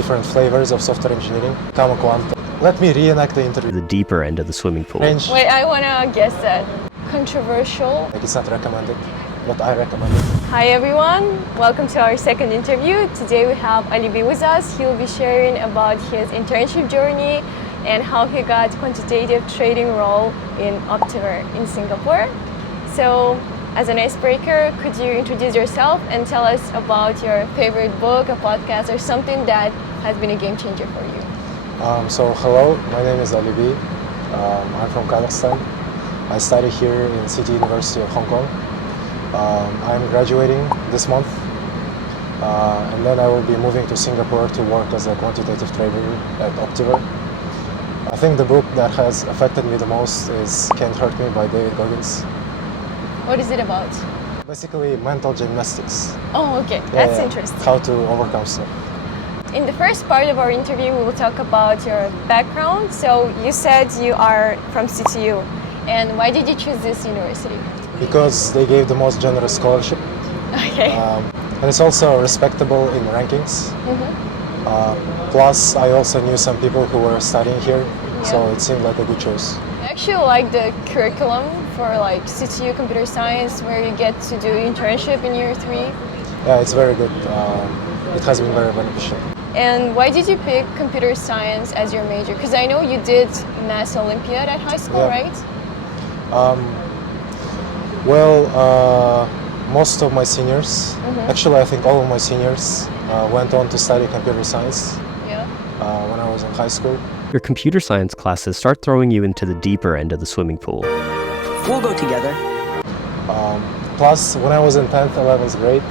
different flavors of software engineering. Become a quant. Let me reenact the interview. The deeper end of the swimming pool. Range. Wait, I wanna guess that. Controversial. Like it's not recommended, but I recommend it. Hi everyone, welcome to our second interview. Today we have Alibi with us. He'll be sharing about his internship journey and how he got quantitative trading role in Optiver in Singapore. So, as an icebreaker, could you introduce yourself and tell us about your favorite book, a podcast, or something that has been a game changer for you? So hello, my name is Alibi. I'm from Kazakhstan. I study here in City University of Hong Kong. I'm graduating this month, and then I will be moving to Singapore to work as a quantitative trader at Optiver. I think the book that has affected me the most is Can't Hurt Me by David Goggins. What is it about? Basically mental gymnastics. Oh, okay, that's interesting. How to overcome stuff. In the first part of our interview, we will talk about your background. So you said you are from CityU, and why did you choose this university? Because they gave the most generous scholarship. Okay. And it's also respectable in rankings. Plus, I also knew some people who were studying here, so it seemed like a good choice. I actually like the curriculum for like CityU Computer Science, where you get to do internship in year 3. Yeah, it's very good. It has been very beneficial. And why did you pick computer science as your major? Because I know you did Math Olympiad at high school, right? Most of my seniors, actually I think all of my seniors went on to study computer science when I was in high school. Your computer science classes start throwing you into the deeper end of the swimming pool. We'll go together. Plus, when I was in 10th, 11th grade,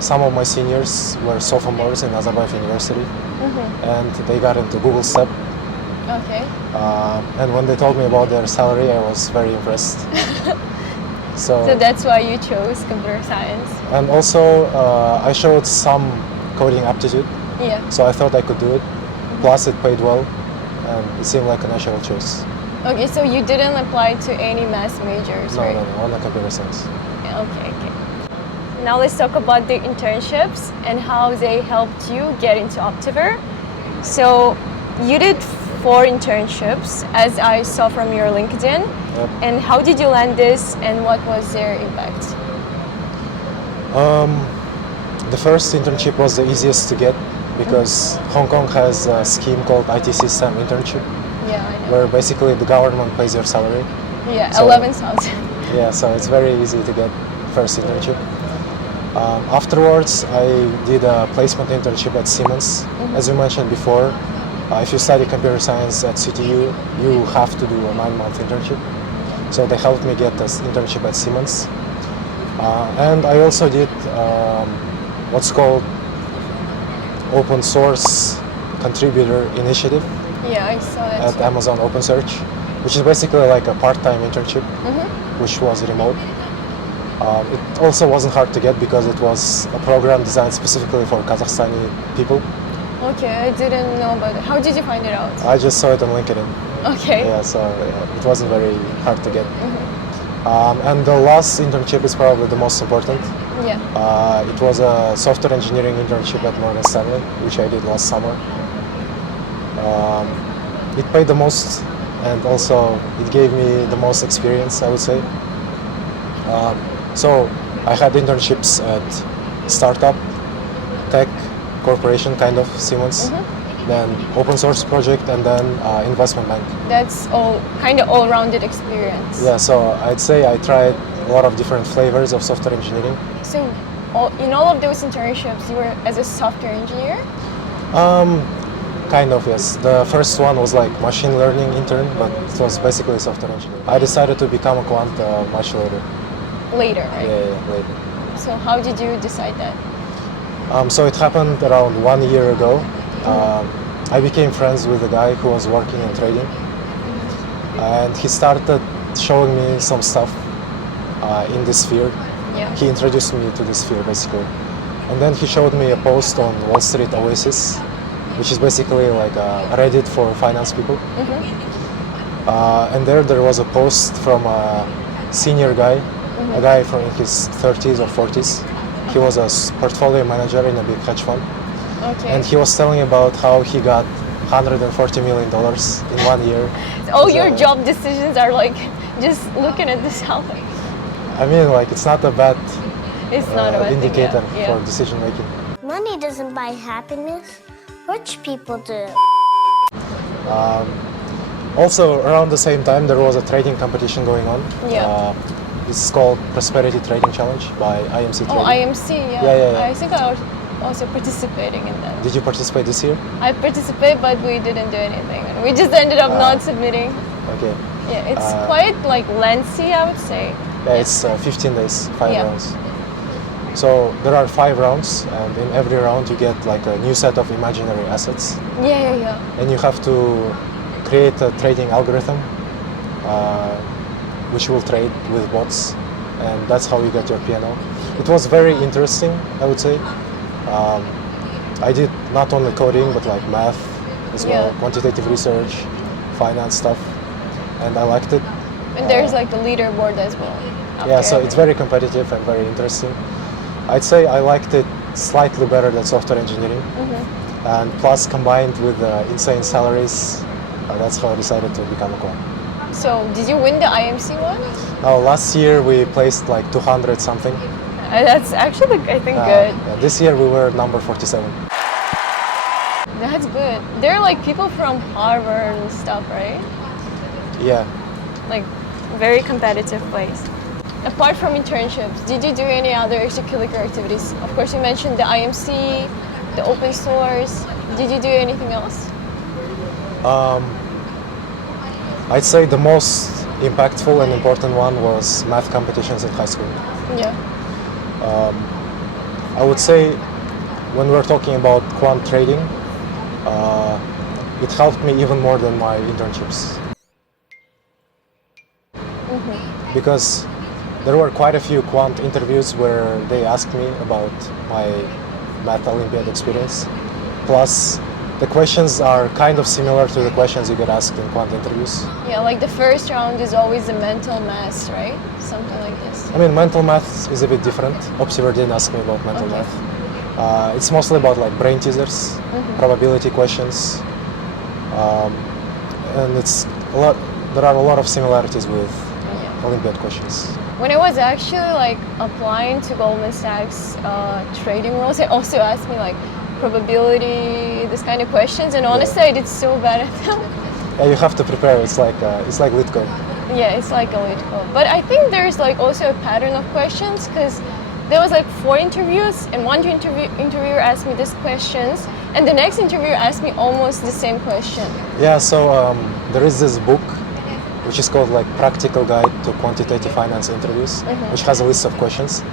some of my seniors were sophomores in Nazarbayev University, and they got into Google STEP. Okay. And when they told me about their salary, I was very impressed. So that's why you chose computer science. And also, I showed some coding aptitude, so I thought I could do it. Plus, it paid well, and it seemed like a natural choice. Okay, so you didn't apply to any math majors, right? No, only computer science. Okay. Now let's talk about the internships and how they helped you get into Optiver. So you did 4 internships, as I saw from your LinkedIn. Yep. And how did you land this, and what was their impact? The first internship was the easiest to get because Hong Kong has a scheme called IT System Internship, Yeah, I know. where basically the government pays your salary. Yeah, So- 11,000. Yeah, so it's very easy to get first internship. Afterwards, I did a placement internship at Siemens. As you mentioned before, if you study computer science at CityU, you have to do a 9-month internship. So they helped me get this internship at Siemens. And I also did what's called open source contributor initiative Yeah, I saw it. at Amazon OpenSearch, which is basically like a part-time internship, which was remote. It also wasn't hard to get because it was a program designed specifically for Kazakhstani people. Okay, I didn't know about it. How did you find it out? I just saw it on LinkedIn. Okay. Yeah, so it wasn't very hard to get. And the last internship is probably the most important. Yeah. It was a software engineering internship at Morgan Stanley, which I did last summer. It paid the most, and also it gave me the most experience, I would say. So I had internships at startup, tech, corporation kind of, Siemens, then open source project, and then investment bank. That's all kind of all-rounded experience. Yeah, so I'd say I tried a lot of different flavors of software engineering. So in all of those internships, you were as a software engineer? Kind of, yes. The first one was like machine learning intern, but it was basically software engineering. I decided to become a quant much later. Later, right? Yeah, later. So how did you decide that? So it happened around 1 year ago. I became friends with a guy who was working in trading, and he started showing me some stuff in this sphere. Yeah. He introduced me to this sphere basically, and then he showed me a post on Wall Street Oasis, which is basically like a Reddit for finance people. And there was a post from a senior guy, a guy from his 30s or 40s. He was a portfolio manager in a big hedge fund. Okay. And he was telling about how he got $140 million in 1 year. All as your a- job decisions are like just looking at the salary. I mean, like, it's not a bad It's not a bad thing, indicator yeah. for decision making. Money doesn't buy happiness. Rich people do. Also, around the same time, there was a trading competition going on. Yeah. This is called Prosperity Trading Challenge by IMC Trading. Oh, IMC, yeah. Yeah. I think I was also participating in that. Did you participate this year? I participated, but we didn't do anything. And we just ended up not submitting. Okay. Yeah, it's quite like lengthy, I would say. Yeah, it's 15 days, 5 Yeah. rounds. So there are 5 rounds, and in every round you get like a new set of imaginary assets, Yeah. and you have to create a trading algorithm, which will trade with bots, and that's how you get your P&L. It was very interesting, I would say. I did not only coding, but like math as well, Yeah. quantitative research, finance stuff, and I liked it. And there's like the leaderboard as well. Yeah, after so it's every- very competitive and very interesting. I'd say I liked it slightly better than software engineering. And plus, combined with insane salaries, that's how I decided to become a quant. So, did you win the IMC one? Now, last year we placed like 200 something. That's actually, I think, good. Yeah, this year we were number 47. That's good. There are like people from Harvard and stuff, right? Yeah. Like, very competitive place. Apart from internships, did you do any other extracurricular activities? Of course, you mentioned the IMC, the open source. Did you do anything else? I'd say the most impactful and important one was math competitions in high school. Yeah. I would say when we're talking about quant trading, it helped me even more than my internships. Because there were quite a few quant interviews where they asked me about my math Olympiad experience. Plus, the questions are kind of similar to the questions you get asked in quant interviews. Yeah, like the first round is always the mental math, right? Something like this. I mean, mental math is a bit different. Optiver didn't ask me about mental Okay. math. It's mostly about like brain teasers, probability questions, and it's a lot. There are a lot of similarities with Yeah. Olympiad questions. When I was actually like applying to Goldman Sachs trading roles, they also asked me like probability, this kind of questions, and honestly, I did so bad at them. Yeah, you have to prepare. It's like lit code. Yeah, it's like a lead code. But I think there's like also a pattern of questions because there was like 4 interviews, and one interviewer asked me these questions, and the next interviewer asked me almost the same question. Yeah, so there is this book which is called like Practical Guide to Quantitative Finance Interviews, which has a list of questions.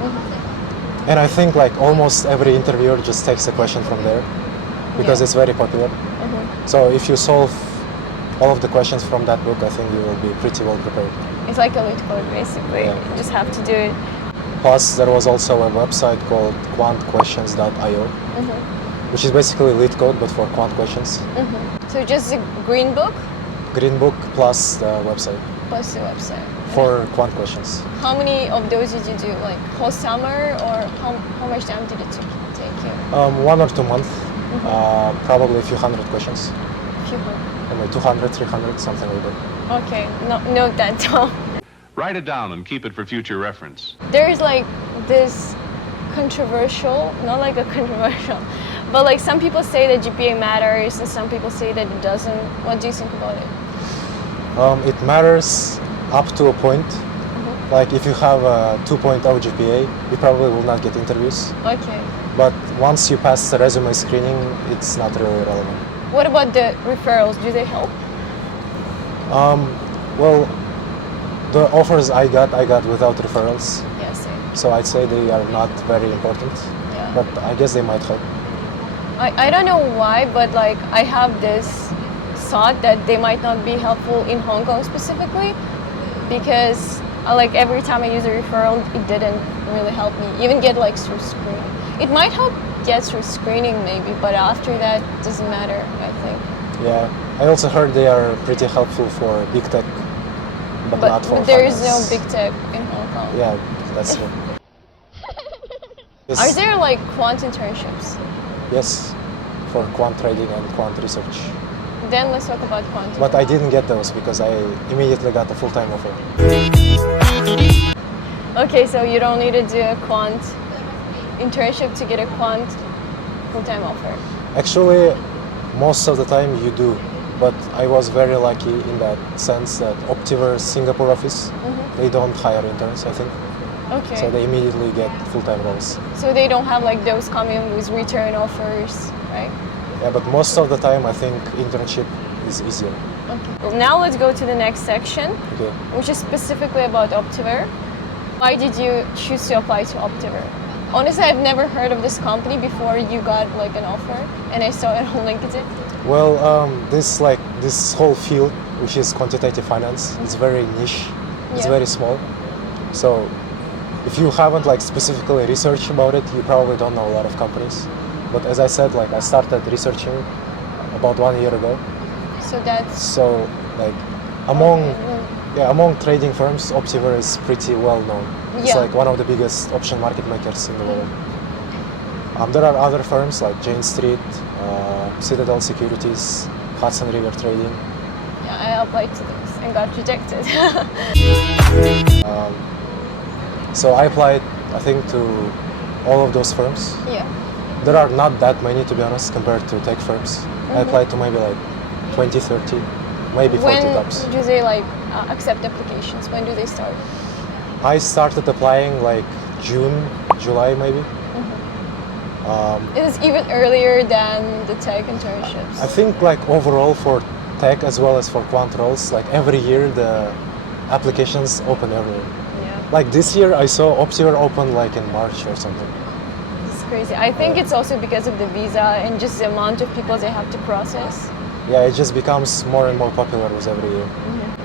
And I think like almost every interviewer just takes a question from there because Yeah. it's very popular. So if you solve all of the questions from that book, I think you will be pretty well prepared. It's like a lead code basically. Yeah. You just have to do it. Plus, there was also a website called quantquestions.io, which is basically lead code but for quant questions. So just the green book Green book plus the website plus the website. for quant questions. How many of those did you do? Like whole summer, or how much time did it take you? 1 or 2 months, probably a few hundred questions. Few hundred. Anyway, 200, 300, something like that. Okay, note that down. Write it down and keep it for future reference. There's like this controversial, not like a controversial, but like some people say that GPA matters and some people say that it doesn't. What do you think about it? It matters up to a point. Like if you have a 2.0 GPA, you probably will not get interviews. Okay. But once you pass the resume screening, it's not really relevant. What about the referrals? Do they help? Well, the offers I got without referrals. Yeah, same. So I'd say they are not very important, Yeah. but I guess they might help. I don't know why, but like I have this thought that they might not be helpful in Hong Kong specifically because like every time I use a referral, it didn't really help me even get like through screening. It might help get through screening maybe, but after that it doesn't matter, I think. Yeah, I also heard they are pretty helpful for big tech, but not for there is no finance. big tech in Hong Kong. Yeah, that's true. Are there like quant internships? Yes. for quant trading and quant research. Then let's talk about quant. But I didn't get those because I immediately got a full-time offer. Okay, so you don't need to do a quant internship to get a quant full-time offer. Actually, most of the time you do, but I was very lucky in that sense that Optiver Singapore office, they don't hire interns, I think. Okay. So they immediately get full-time roles. So they don't have like those coming with return offers, right? Yeah, but most of the time I think internship is easier. Okay. Well, now let's go to the next section, Okay. which is specifically about Optiver. Why did you choose to apply to Optiver? Honestly, I've never heard of this company before you got like an offer, and I saw it on LinkedIn. Well, this whole field, which is quantitative finance, it's very niche. It's Yeah. very small. So if you haven't like specifically researched about it, you probably don't know a lot of companies. But as I said, like I started researching about 1 year ago. So that's So like among trading firms, Optiver is pretty well known. It's Yeah. like one of the biggest option market makers in the world. There are other firms like Jane Street, Citadel Securities, Hudson River Trading. yeah, I applied to those and got rejected. So I applied, I think, to all of those firms. Yeah. There are not that many, to be honest, compared to tech firms. I applied to maybe like 20, 30, maybe 40 When tops. do they like accept applications? When do they start? I started applying like June, July maybe. It is even earlier than the tech internships. I think like overall for tech as well as for quant roles, like every year the applications open earlier. Yeah, Like this year I saw Optiver open like in March or something. it's crazy. I think it's also because of the visa and just the amount of people they have to process. Yeah, it just becomes more and more popular with every year.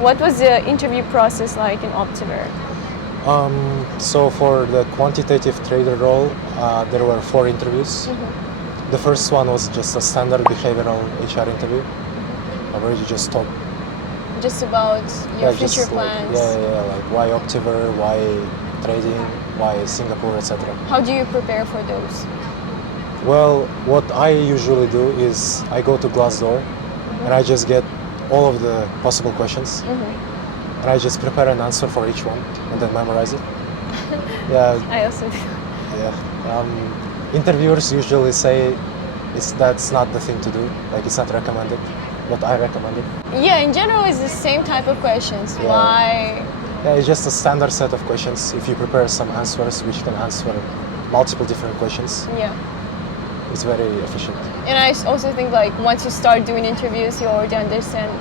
What was the interview process like in Optiver? So for the quantitative trader role, there were 4 interviews. The first one was just a standard behavioral HR interview, where you just talk. Just about your just future like, plans. like why Optiver, why trading, why Singapore, etc. How do you prepare for those? Well, what I usually do is I go to Glassdoor and I just get all of the possible questions and I just prepare an answer for each one and then memorize it. Yeah, I also do. yeah. Interviewers usually say that's not the thing to do, like it's not recommended, but I recommend it. Yeah, in general, it's the same type of questions. Yeah. Why? Yeah, it's just a standard set of questions. If you prepare some answers which can answer multiple different questions, Yeah. it's very efficient. And I also think like once you start doing interviews, you already understand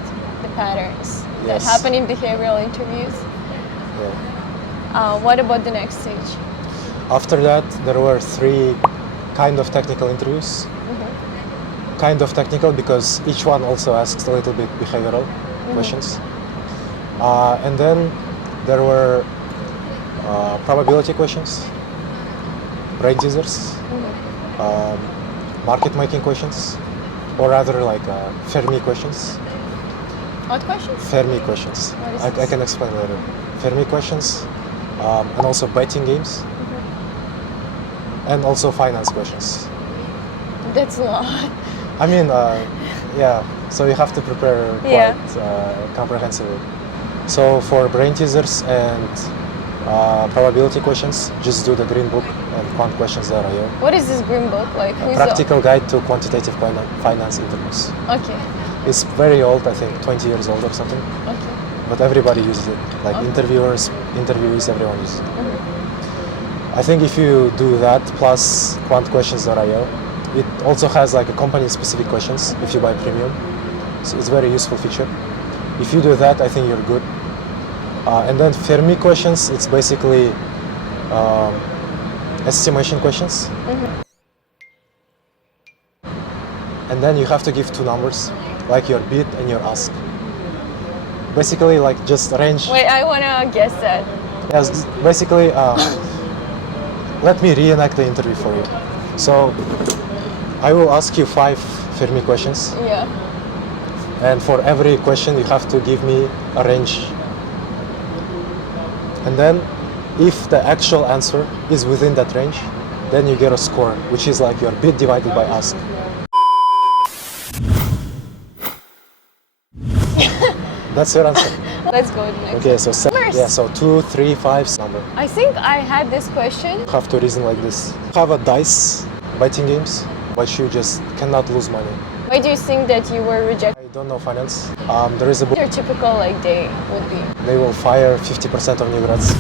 the patterns that Yes. happen in behavioral interviews. Yeah. What about the next stage? After that, there were 3 kind of technical interviews. Kind of technical because each one also asks a little bit behavioral questions. And then there were probability questions, brain teasers, market making questions, or rather like FERMI questions. What questions? FERMI questions. What is I this? can explain later. FERMI questions, and also betting games, and also finance questions. That's a lot. I mean, yeah, so you have to prepare Yeah. quite comprehensively. So for brain teasers and probability questions, just do the green book and quant questions.io. What is this green book? Like who's Practical guide to quantitative finance interviews. Okay. It's very old, I think 20 years old or something, Okay. but everybody uses it. Like Okay. interviewees, everyone uses it. I think if you do that plus quantquestions.io, it also has like a company-specific questions if you buy premium. So it's a very useful feature. If you do that, I think you're good. And then FERMI questions, it's basically estimation questions. And then you have to give 2 numbers, like your bid and your ask. Basically, like just range. Wait, I wanna guess that. Yes, basically, let me reenact the interview for you. So, I will ask you 5 FERMI questions, Yeah. and for every question you have to give me a range. And then, if the actual answer is within that range, then you get a score, which is like your bid divided by ask. That's your answer. Let's go to the next. Okay, so First. yeah, so 2, 3, 5 number. I think I had this question. Have to reason like this. Have a dice betting games, but you just cannot lose money. Why do you think that you were rejected? I don't know finance. There is a book. Your typical like day would be. They will fire 50% of new grads.